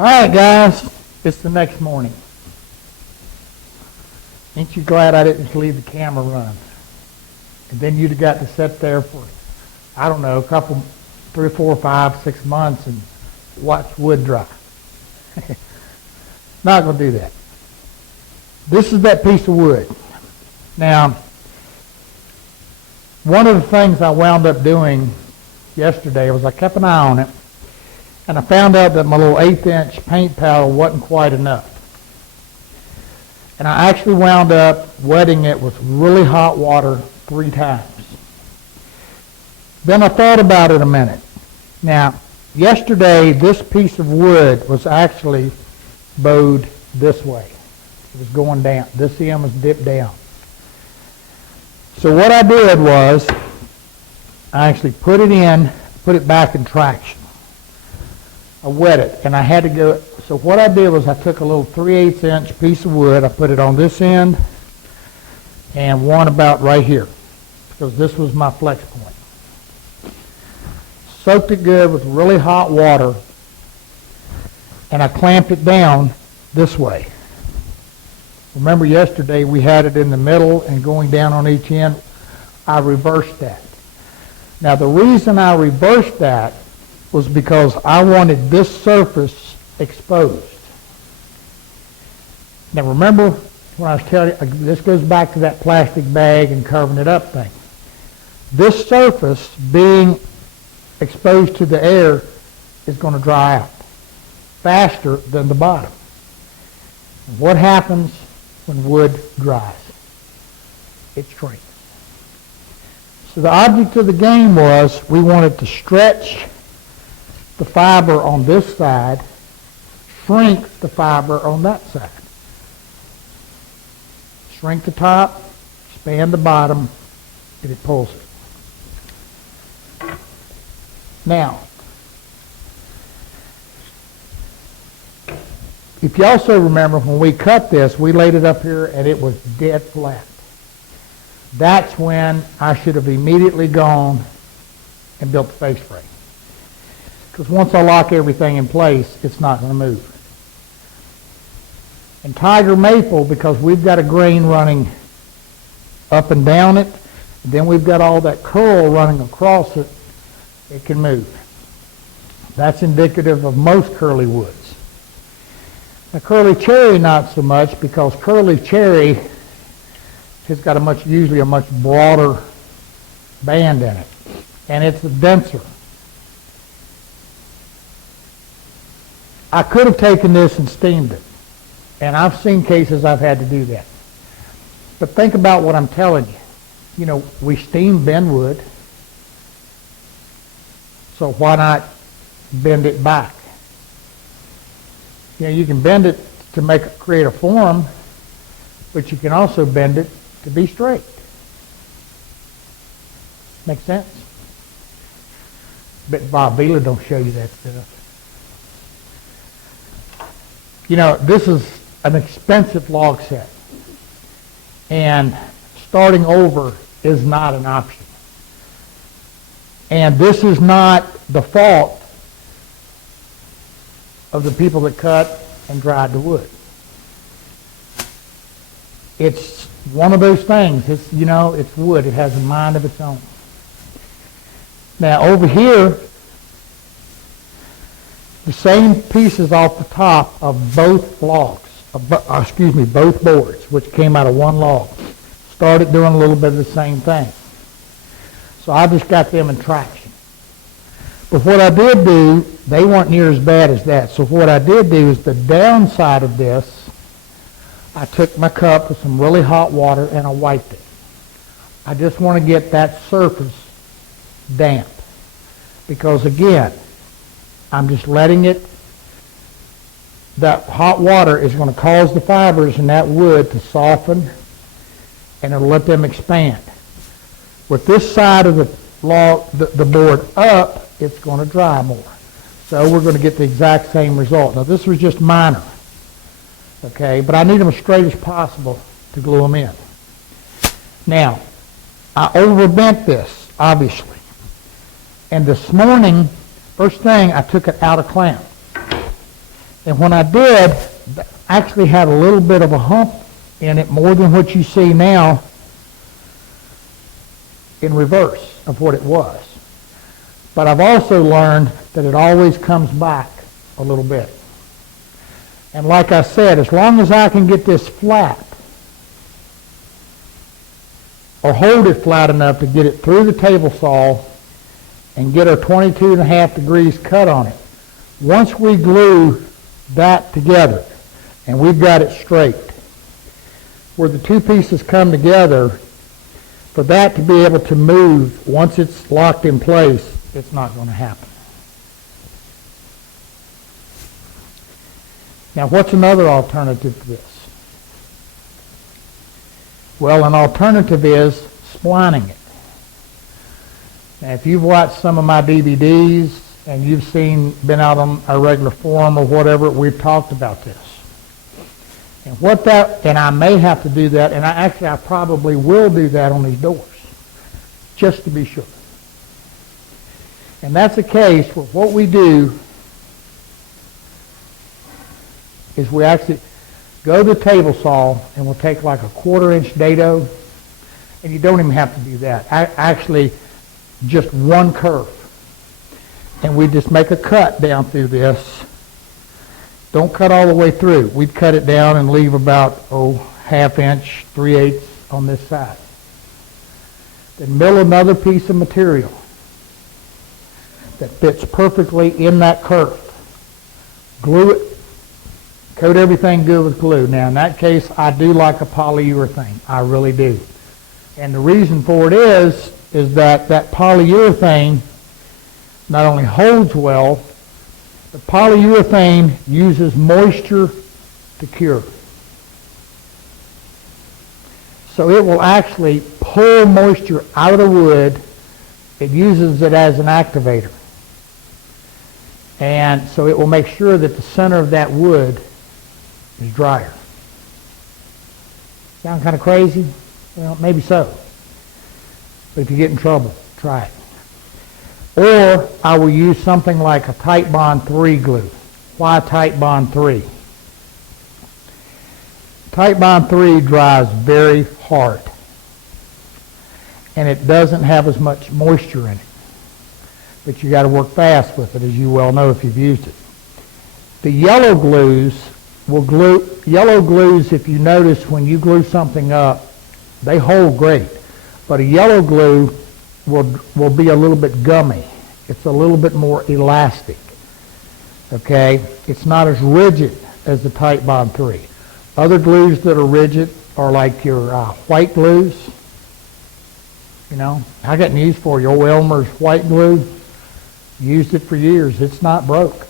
All right, guys, it's the next morning. Ain't you glad I didn't leave the camera running? And then you'd have got to sit there for, I don't know, a couple, 3 or 4 or 5, 6 months and watch wood dry. Not going to do that. This is that piece of wood. Now, one of the things I wound up doing yesterday was I kept an eye on it, and I found out that my little 1/8" paint paddle wasn't quite enough. And I actually wound up wetting it with really hot water 3 times. Then I thought about it a minute. Now, yesterday this piece of wood was actually bowed this way. It was going down. This end was dipped down. So what I did was I actually put it back in traction. I wet it, and I had to go. So what I did was I took a little 3/8" piece of wood. I put it on this end and one about right here, because this was my flex point. Soaked it good with really hot water, and I clamped it down this way. Remember yesterday we had it in the middle and going down on each end? I reversed that. Now the reason I reversed that was because I wanted this surface exposed. Now remember when I was telling you, this goes back to that plastic bag and covering it up thing. This surface being exposed to the air is going to dry out faster than the bottom. What happens when wood dries? It shrinks. So the object of the game was we wanted to stretch the fiber on this side, shrink the fiber on that side. Shrink the top, expand the bottom, and it pulls it. Now, if you also remember when we cut this, we laid it up here and it was dead flat. That's when I should have immediately gone and built the face frame. Because once I lock everything in place, it's not going to move. And tiger maple, because we've got a grain running up and down it, and then we've got all that curl running across it, it can move. That's indicative of most curly woods. Now curly cherry not so much, because curly cherry has got usually a much broader band in it, and it's denser. I could have taken this and steamed it, and I've seen cases I've had to do that. But think about what I'm telling you. You know, we steam bend wood, so why not bend it back? You know, you can bend it to create a form, but you can also bend it to be straight. Make sense? Bet Bob Vila don't show you that stuff. You know, this is an expensive log set, and starting over is not an option. And this is not the fault of the people that cut and dried the wood. It's one of those things. It's, you know, it's wood. It has a mind of its own. Now over here, the same pieces off the top of both logs, both boards, which came out of one log, started doing a little bit of the same thing. So I just got them in traction. But what I did do, they weren't near as bad as that. So what I did do is the downside of this, I took my cup with some really hot water and I wiped it. I just want to get that surface damp. Because again, I'm just letting it, that hot water is going to cause the fibers in that wood to soften, and it'll let them expand. With this side of the board up, it's going to dry more. So we're going to get the exact same result. Now this was just minor, okay, but I need them as straight as possible to glue them in. Now, I overbent this, obviously. And this morning, first thing, I took it out of clamp. And when I did, actually had a little bit of a hump in it, more than what you see now in reverse of what it was. But I've also learned that it always comes back a little bit. And like I said, as long as I can get this flat, or hold it flat enough to get it through the table saw and get our 22.5 degrees cut on it, once we glue that together and we've got it straight, where the two pieces come together, for that to be able to move, once it's locked in place, it's not going to happen. Now, what's another alternative to this? Well, an alternative is splining it. Now, if you've watched some of my DVDs and you've been out on our regular forum or whatever, we've talked about this. And I may have to do that, and I probably will do that on these doors, just to be sure. And that's the case where what we do is we actually go to the table saw and we'll take like a 1/4-inch dado, and you don't even have to do that. Actually, just one curve. And we just make a cut down through this. Don't cut all the way through. We'd cut it down and leave about, 1/2 inch, 3/8 on this side. Then mill another piece of material that fits perfectly in that curve. Glue it. Coat everything good with glue. Now, in that case, I do like a polyurethane. I really do. And the reason for it is that polyurethane not only holds well, the polyurethane uses moisture to cure. So it will actually pull moisture out of the wood. It uses it as an activator. And so it will make sure that the center of that wood is drier. Sound kind of crazy? Well, maybe so. But if you get in trouble, try it. Or I will use something like a Tight Bond 3 glue. Why Tight Bond 3? Tight Bond 3 dries very hard. And it doesn't have as much moisture in it. But you got to work fast with it, as you well know if you've used it. The yellow glues yellow glues, if you notice when you glue something up, they hold great. But a yellow glue will be a little bit gummy. It's a little bit more elastic. Okay? It's not as rigid as the Tight Bond 3. Other glues that are rigid are like your white glues. You know, I got news for you. Old Elmer's white glue, used it for years. It's not broke.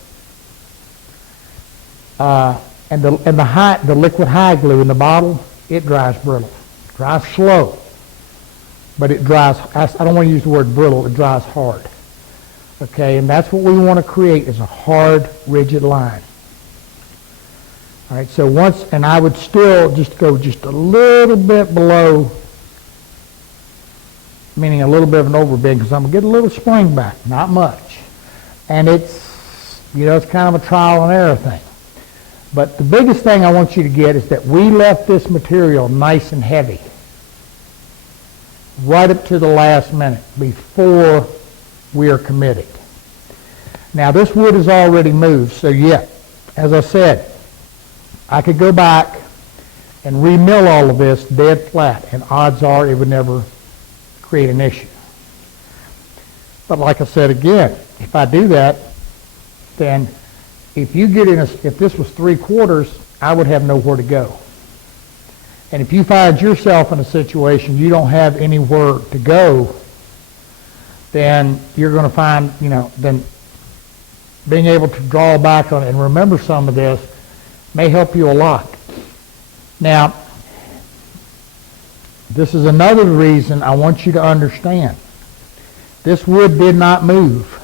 And the liquid high glue in the bottle, it dries brittle. It dries slow. But it dries, I don't want to use the word brittle, it dries hard. Okay, and that's what we want to create, is a hard, rigid line. All right, so and I would still just go just a little bit below, meaning a little bit of an overbend, because I'm going to get a little spring back, not much. And it's kind of a trial and error thing. But the biggest thing I want you to get is that we left this material nice and heavy right up to the last minute before we are committed. Now, this wood is already moved, so yeah, as I said, I could go back and remill all of this dead flat, and odds are it would never create an issue. But like I said again, if I do that, then if this was 3/4, I would have nowhere to go. And if you find yourself in a situation you don't have anywhere to go, then you're going to find, then being able to draw back on it and remember some of this may help you a lot. Now, this is another reason I want you to understand. This wood did not move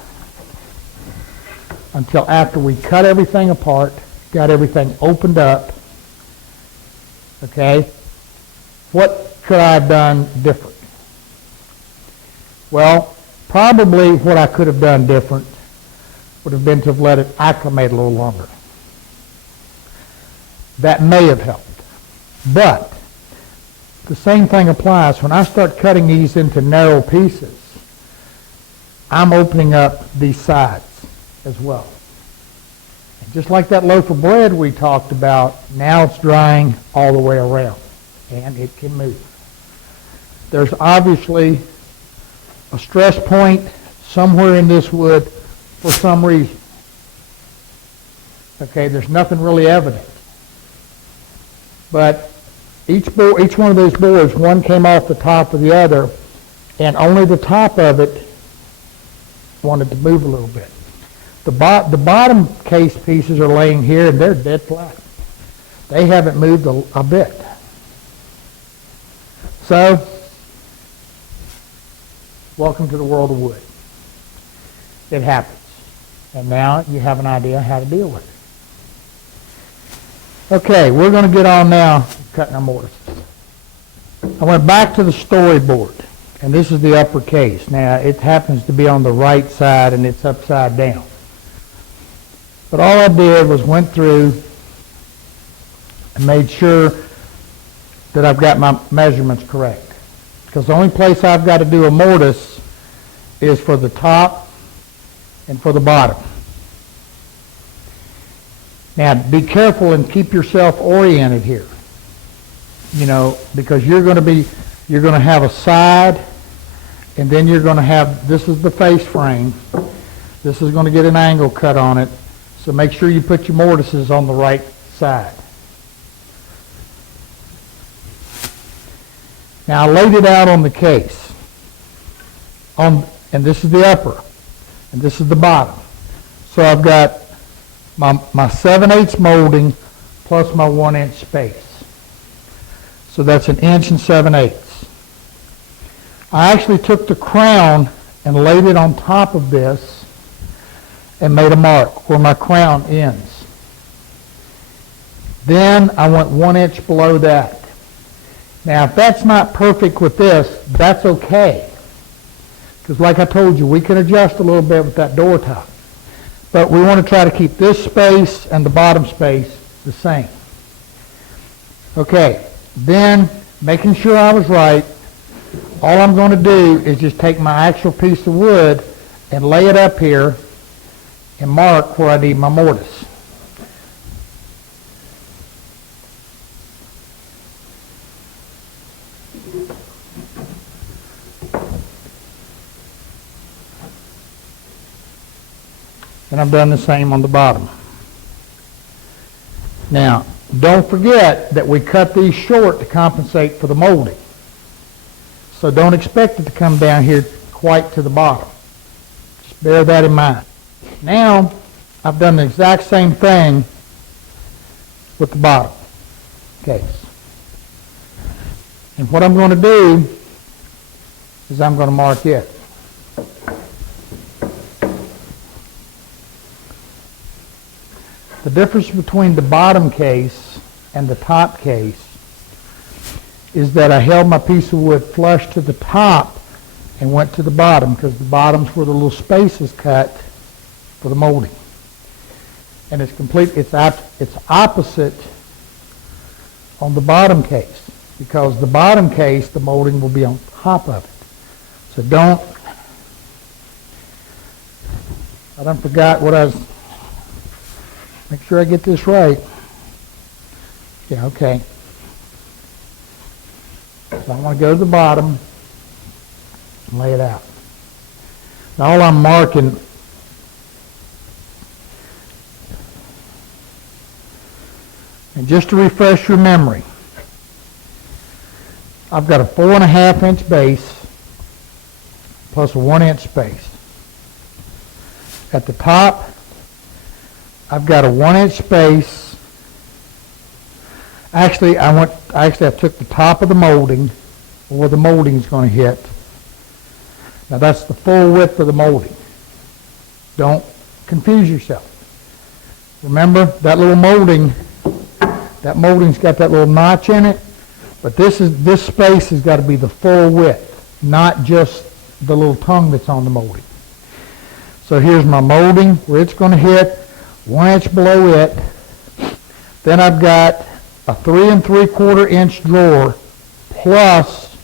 until after we cut everything apart, got everything opened up. Okay? What could I have done different? Well, probably what I could have done different would have been to have let it acclimate a little longer. that may have helped. But the same thing applies. When I start cutting these into narrow pieces, I'm opening up these sides as well. And just like that loaf of bread we talked about, now it's drying all the way around, and it can move. There's obviously a stress point somewhere in this wood for some reason. Okay, there's nothing really evident. But each one of those boards, one came off the top of the other, and only the top of it wanted to move a little bit. The bottom case pieces are laying here, and they're dead flat. They haven't moved a bit. So, welcome to the world of wood. It happens. And now you have an idea how to deal with it. Okay, we're going to get on now cutting our mortises. I went back to the storyboard, and this is the upper case. Now, it happens to be on the right side, and it's upside down. But all I did was went through and made sure that I've got my measurements correct. Because the only place I've got to do a mortise is for the top and for the bottom. Now, be careful and keep yourself oriented here. You know, because you're going to have a side, and then you're going to have, this is the face frame. This is going to get an angle cut on it. So make sure you put your mortises on the right side. Now, I laid it out on the case. And this is the upper, and this is the bottom. So I've got my 7/8 molding plus my 1-inch space. So that's 1 inch and 7/8. I actually took the crown and laid it on top of this and made a mark where my crown ends. Then I went 1 inch below that. Now, if that's not perfect with this, that's okay. Because like I told you, we can adjust a little bit with that door top. But we want to try to keep this space and the bottom space the same. Okay, then making sure I was right, all I'm going to do is just take my actual piece of wood and lay it up here and mark where I need my mortise. And I've done the same on the bottom. Now, don't forget that we cut these short to compensate for the molding. So don't expect it to come down here quite to the bottom. Just bear that in mind. Now, I've done the exact same thing with the bottom case. And what I'm going to do is I'm going to mark it. The difference between the bottom case and the top case is that I held my piece of wood flush to the top and went to the bottom, because the bottom's where the little space is cut for the molding. And it's opposite on the bottom case, because the bottom case, the molding will be on top of it. So I done forgot what I was. Make sure I get this right. Yeah, okay. So I want to go to the bottom and lay it out. Now all I'm marking, and just to refresh your memory, I've got a 4.5 inch base plus a 1 inch space. At the top, I've got a 1 inch space. Actually, I took the top of the molding, where the molding is going to hit. Now that's the full width of the molding. Don't confuse yourself. Remember, that little molding, that molding's got that little notch in it, but this space has got to be the full width, not just the little tongue that's on the molding. So here's my molding, where it's going to hit, 1 inch below it. Then I've got a 3 3/4 inch drawer plus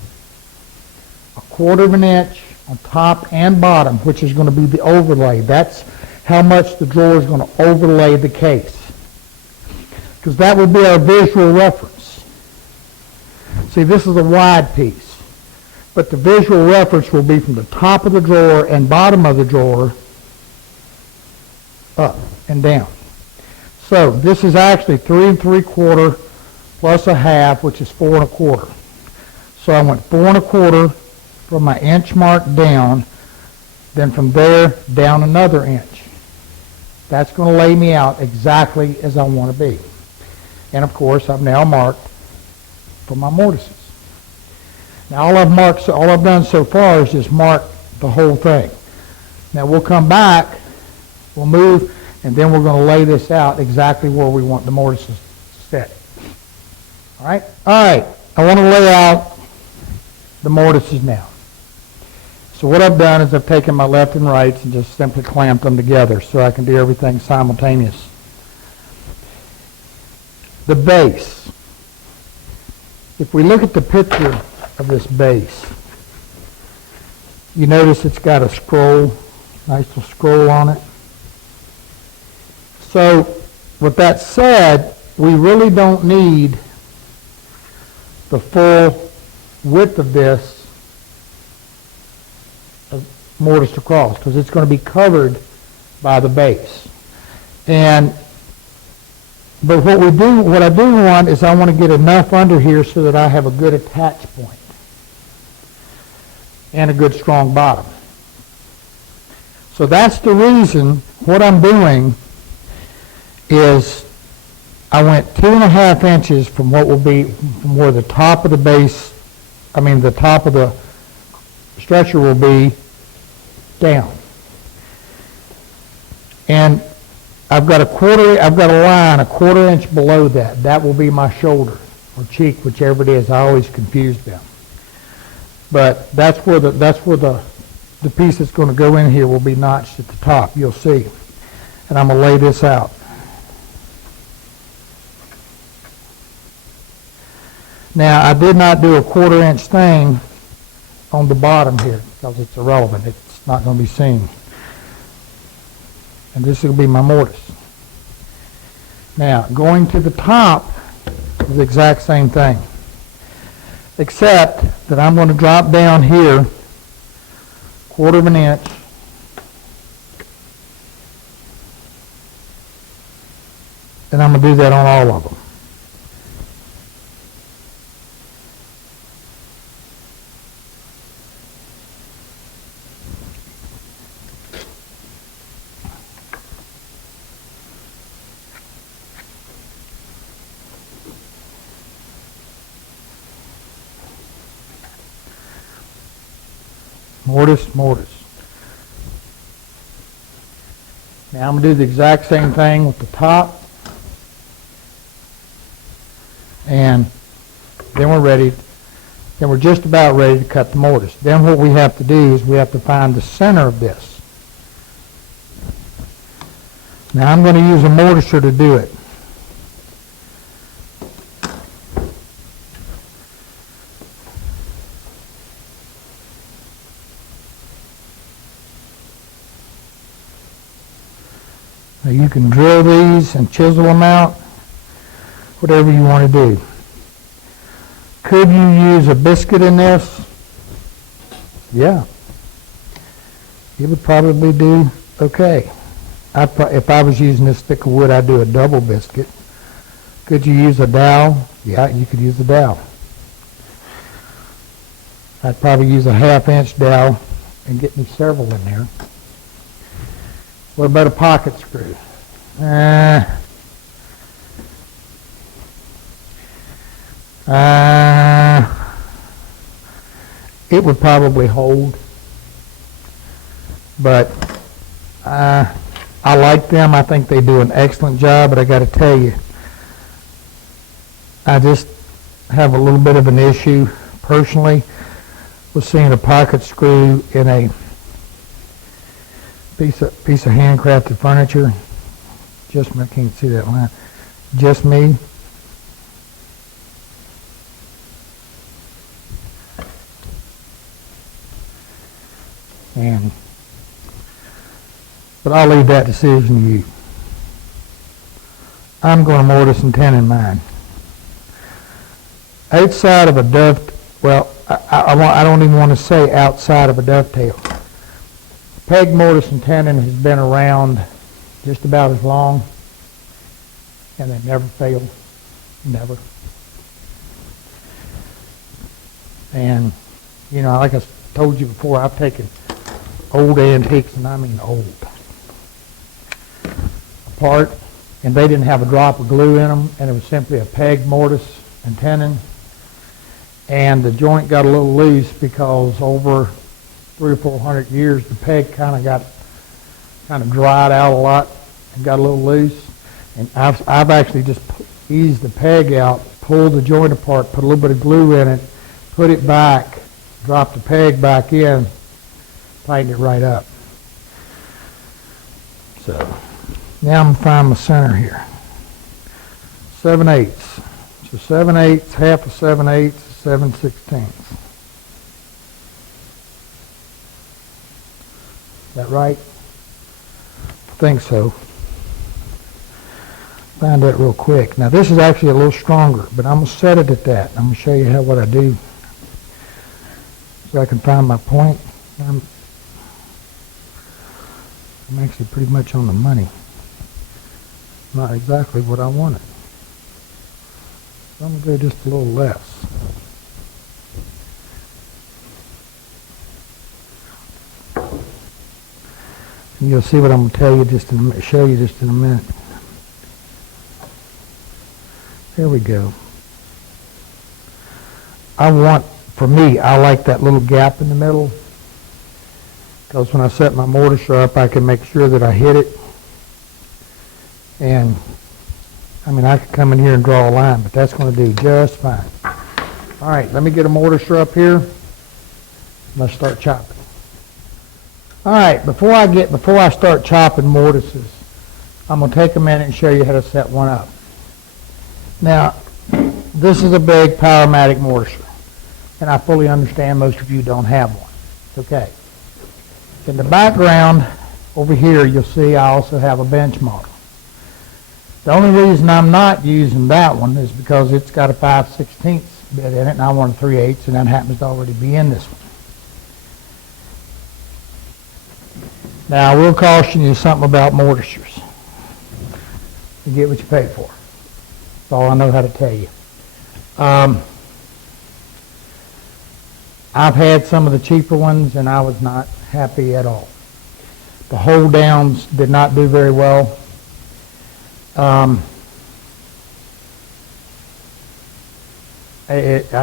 a 1/4 of an inch on top and bottom, which is going to be the overlay. That's how much the drawer is going to overlay the case, because that will be our visual reference. See, this is a wide piece, but the visual reference will be from the top of the drawer and bottom of the drawer up and down. So this is actually 3 3/4 plus a half, which is 4 1/4. So I went 4 1/4 from my inch mark down, then from there down another inch. That's going to lay me out exactly as I want to be. And of course, I've now marked for my mortises. Now all I've done so far is just mark the whole thing. Now we'll come back, we'll move, and then we're going to lay this out exactly where we want the mortises set. All right? All right, I want to lay out the mortises now. So what I've done is I've taken my left and rights and just simply clamped them together so I can do everything simultaneous. The base. If we look at the picture of this base, you notice it's got a scroll, nice little scroll on it. So with that said, we really don't need the full width of this mortise to cross, because it's going to be covered by the base. But what I do want is I want to get enough under here so that I have a good attach point and a good strong bottom. So that's the reason what I'm doing is I went 2.5 inches from what will be from where the top of the base, the top of the stretcher will be down. And I've got a line 1/4 inch below that. That will be my shoulder or cheek, whichever it is. I always confuse them. But that's where the piece that's going to go in here will be notched at the top. You'll see. And I'm going to lay this out. Now, I did not do a 1/4 inch thing on the bottom here because it's irrelevant. It's not going to be seen. And this will be my mortise. Now, going to the top is the exact same thing, except that I'm going to drop down here 1/4 of an inch and I'm going to do that on all of them. Mortise, mortise. Now I'm going to do the exact same thing with the top. And then we're ready. Then we're just about ready to cut the mortise. Then what we have to do is we have to find the center of this. Now I'm going to use a mortiser to do it. Now you can drill these and chisel them out, whatever you want to do. Could you use a biscuit in this? Yeah. It would probably do okay. If I was using this stick of wood, I'd do a double biscuit. Could you use a dowel? Yeah, you could use a dowel. I'd probably use a 1/2 inch dowel and get me several in there. What about a pocket screw? It would probably hold, but I like them. I think they do an excellent job, but I got to tell you, I just have a little bit of an issue personally with seeing a pocket screw in a piece of handcrafted furniture. Just me, I can't see that line. Just me. But I'll leave that decision to you. I'm going to mortise and tenon mine. Outside of a I don't even want to say outside of a dovetail. Peg mortise and tenon has been around just about as long, and they never failed, never. And, you know, like I told you before, I've taken old antiques, and I mean old, apart, and they didn't have a drop of glue in them, and it was simply a peg mortise and tenon. And the joint got a little loose because over 300 or 400 years, the peg kind of dried out a lot and got a little loose. And I've actually just eased the peg out, pulled the joint apart, put a little bit of glue in it, put it back, dropped the peg back in, tightened it right up. So now I'm going to find my center here. 7/8. So 7/8, half of 7/8, 7/16. Is that right? I think so. Find that real quick. Now this is actually a little stronger, but I'm going to set it at that. I'm going to show you what I do so I can find my point. I'm actually pretty much on the money. Not exactly what I wanted. So I'm going to go just a little less. And you'll see what I'm going to tell you show you just in a minute. There we go. For me, I like that little gap in the middle, because when I set my mortise up, I can make sure that I hit it. And I mean, I could come in here and draw a line, but that's going to do just fine. All right, let me get a mortiser up here. Let's start chopping. All right, before I start chopping mortises, I'm going to take a minute and show you how to set one up. Now, this is a big Powermatic mortiser, and I fully understand most of you don't have one. It's okay. In the background over here, you'll see I also have a bench model. The only reason I'm not using that one is because it's got a 5/16 bit in it, and I want a 3/8, and that happens to already be in this one. Now, I will caution you something about mortisers. You get what you pay for. That's all I know how to tell you. I've had some of the cheaper ones, and I was not happy at all. The hold downs did not do very well. I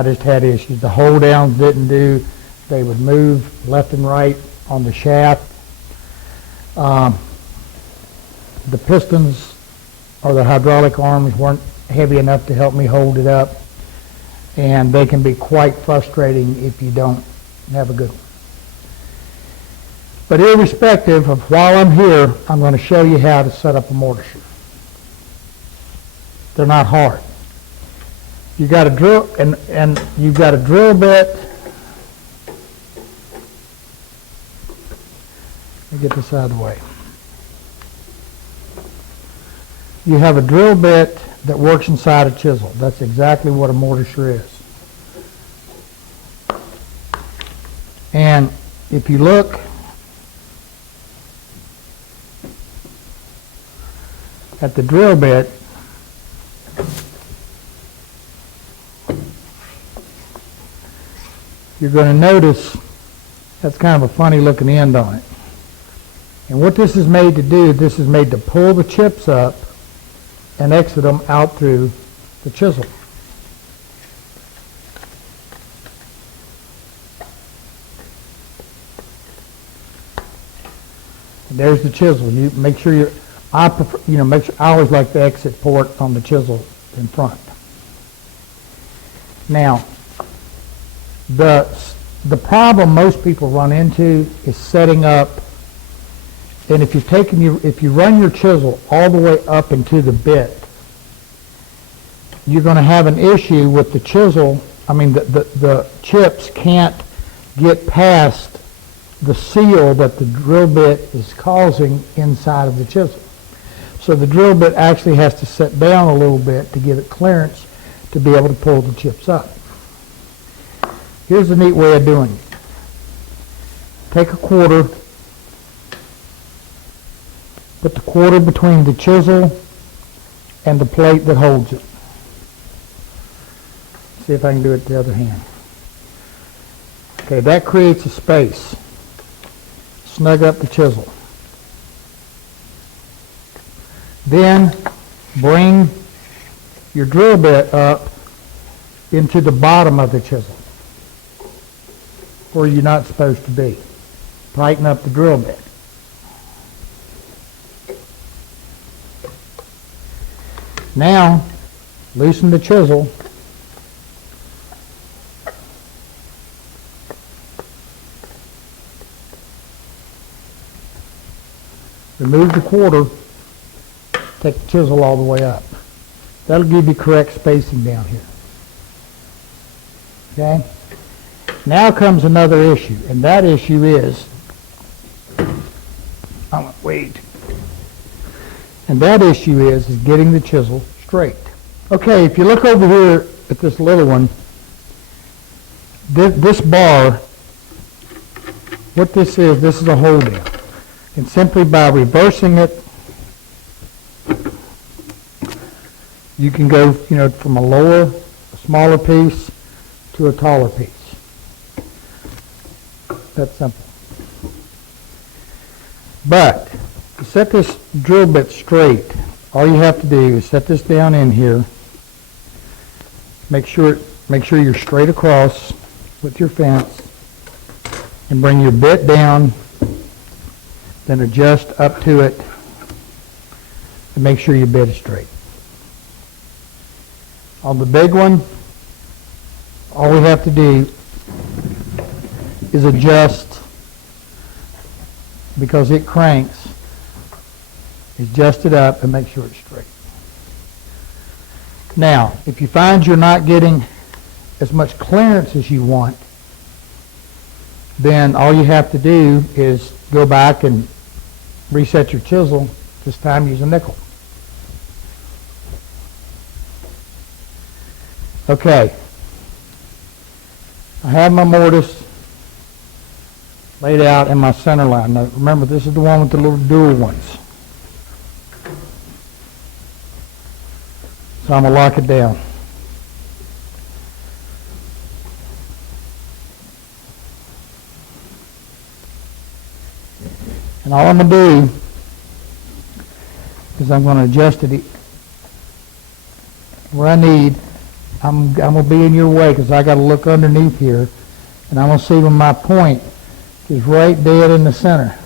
just had issues. The hold downs didn't do. They would move left and right on the shaft. The pistons or the hydraulic arms weren't heavy enough to help me hold it up, and they can be quite frustrating if you don't have a good one. But irrespective of, while I'm here, I'm going to show you how to set up a mortiser. They're not hard. You got a drill, and you've got a drill bit. Let me get this out of the way. You have a drill bit that works inside a chisel. That's exactly what a mortiser is. And if you look at the drill bit, you're going to notice that's kind of a funny looking end on it. And what this is made to do, this is made to pull the chips up and exit them out through the chisel. And there's the chisel. You make sure I always like the exit port on the chisel in front. Now, the problem most people run into is setting up. And if you run your chisel all the way up into the bit, you're going to have an issue with the chisel. I mean, the chips can't get past the seal that the drill bit is causing inside of the chisel. So the drill bit actually has to sit down a little bit to give it clearance to be able to pull the chips up. Here's a neat way of doing it. Take a quarter, put the quarter between the chisel and the plate that holds it. See if I can do it the other hand. Okay, that creates a space. Snug up the chisel. Then bring your drill bit up into the bottom of the chisel where you're not supposed to be. Tighten up the drill bit. Now, loosen the chisel. Remove the quarter. Take the chisel all the way up. That'll give you correct spacing down here. Okay? Now comes another issue, and that issue is, and that issue is getting the chisel straight. Okay, if you look over here at this little one, this bar, what this is a hold down. And simply by reversing it, you can go, from a smaller piece to a taller piece. That's simple. But to set this drill bit straight, all you have to do is set this down in here. Make sure you're straight across with your fence, and bring your bit down. Then adjust up to it and make sure your bit is straight. On the big one, all we have to do is adjust, because it cranks, adjust it up and make sure it's straight. Now, if you find you're not getting as much clearance as you want, then all you have to do is go back and reset your chisel. This time use a nickel. Okay. I have my mortise laid out in my center line. Now remember, this is the one with the little dual ones. So I'm going to lock it down. And all I'm going to do is I'm going to adjust it where I need. I'm going to be in your way because I got to look underneath here, and I'm going to see when my point is right dead in the center.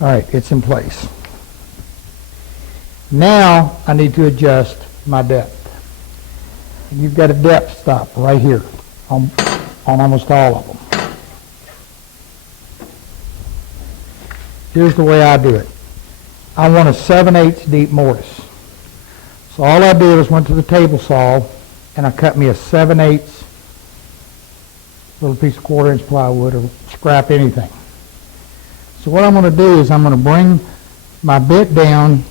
All right, it's in place. Now I need to adjust my depth. And you've got a depth stop right here on almost all of them. Here's the way I do it. I want a 7/8 deep mortise. So all I did was went to the table saw and I cut me a 7/8 little piece of 1/4 inch plywood or scrap anything. So what I'm going to do is I'm going to bring my bit down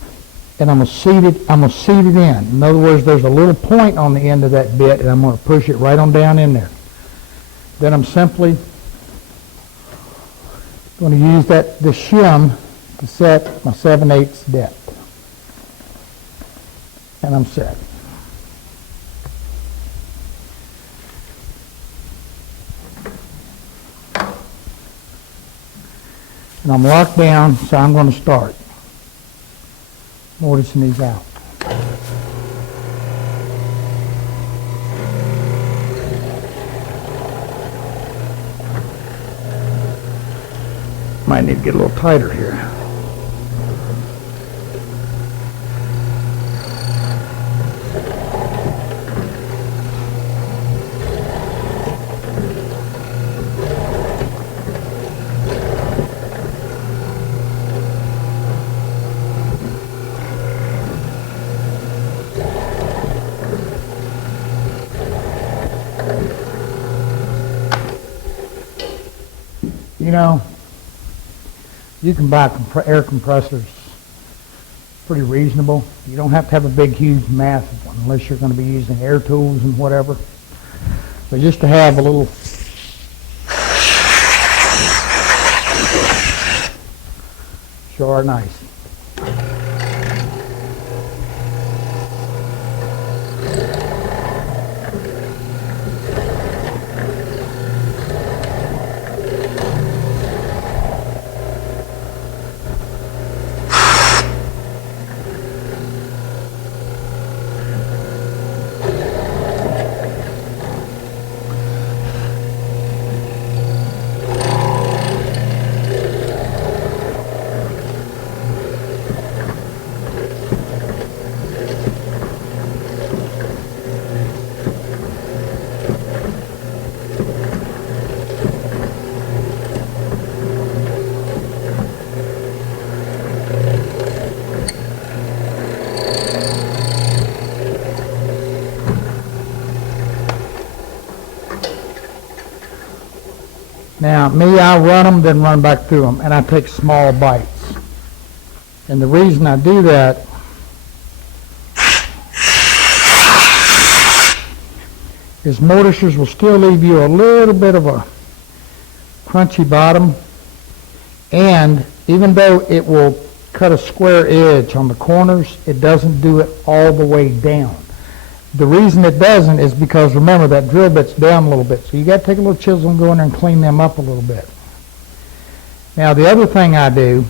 and I'm going to seat it in. In other words, there's a little point on the end of that bit and I'm going to push it right on down in there. Then I'm simply going to use the shim to set my 7/8 depth. And I'm set. And I'm locked down, so I'm going to start mortising these out. Might need to get a little tighter here. You know, you can buy air compressors pretty reasonable. You don't have to have a big, huge, massive one unless you're going to be using air tools and whatever. But just to have a little sure are nice. Now, me, I run them, then run back through them, and I take small bites. And the reason I do that is mortisers will still leave you a little bit of a crunchy bottom, and even though it will cut a square edge on the corners, it doesn't do it all the way down. The reason it doesn't is because, remember, that drill bit's down a little bit. So you got to take a little chisel and go in there and clean them up a little bit. Now, the other thing I do,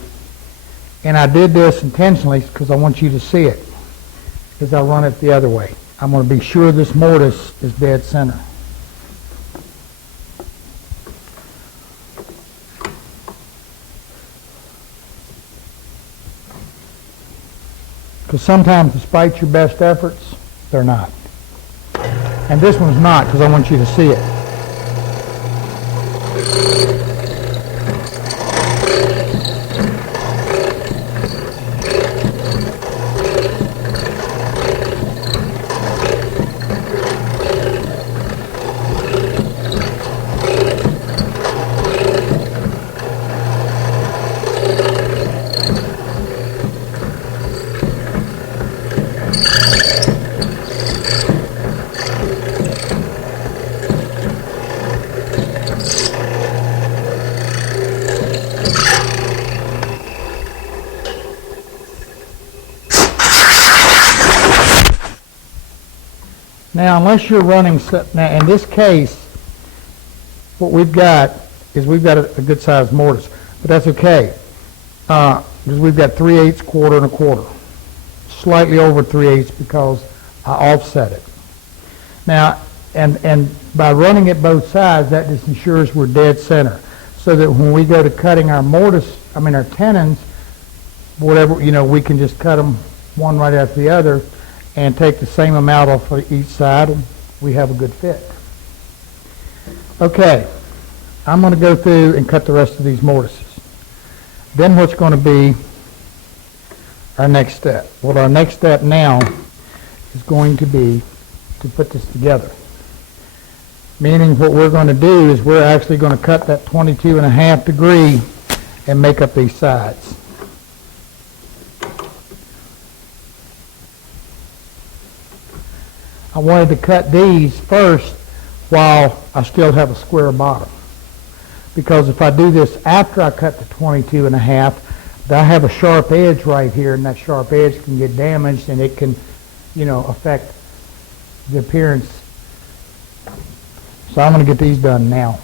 and I did this intentionally because I want you to see it, is I run it the other way. I'm going to be sure this mortise is dead center. Because sometimes, despite your best efforts, they're not. And this one's not, because I want you to see it. Now, unless you're running, now in this case, what we've got is we've got a good sized mortise, but that's okay, because we've got 3/8, quarter, and a quarter, slightly over 3/8 because I offset it. Now, and by running it both sides, that just ensures we're dead center, so that when we go to cutting our our tenons, whatever, we can just cut them one right after the other, and take the same amount off of each side, and we have a good fit. Okay, I'm going to go through and cut the rest of these mortises. Then what's going to be our next step? Well, our next step now is going to be to put this together. Meaning what we're going to do is we're actually going to cut that 22.5 degree and make up these sides. I wanted to cut these first while I still have a square bottom. Because if I do this after I cut the 22.5, I have a sharp edge right here, and that sharp edge can get damaged, and it can, affect the appearance. So I'm going to get these done now.